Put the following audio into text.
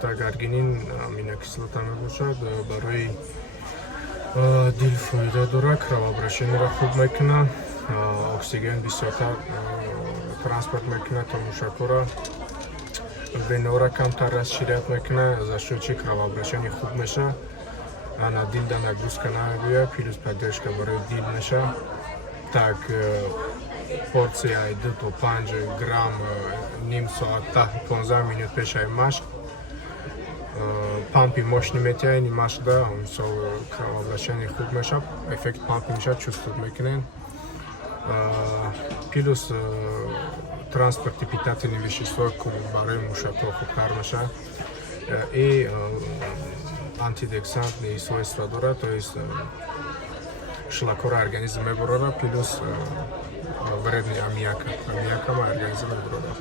Так, аргинин аминокислота мебошад барои дилфӯида дора, кровообращениро хуб мекунад, оксиген бисёртар транспорт мекунад то мушакҳоро, веноро камтар расширят мекунад, за что чи кровообращение хуб мешавад, ана дил да нагрузка намегӯяд, плюс поддержка барои дил мешавад. Так порсияи 2 то 5 грамм ним соат 10-15 минут пешаи машқ пампи мощный метиҳаи машқда кровообращение хуб мешавад, эффект пампи мешавад, чувствуд мекунем. Плюс транспорти питательни вещества барои мушакҳо хубтар мешавад и антидексантни свойства дорад, то есть шлакҳоро организм мебарорад, плюс вредни аммиакама организм мебарорад.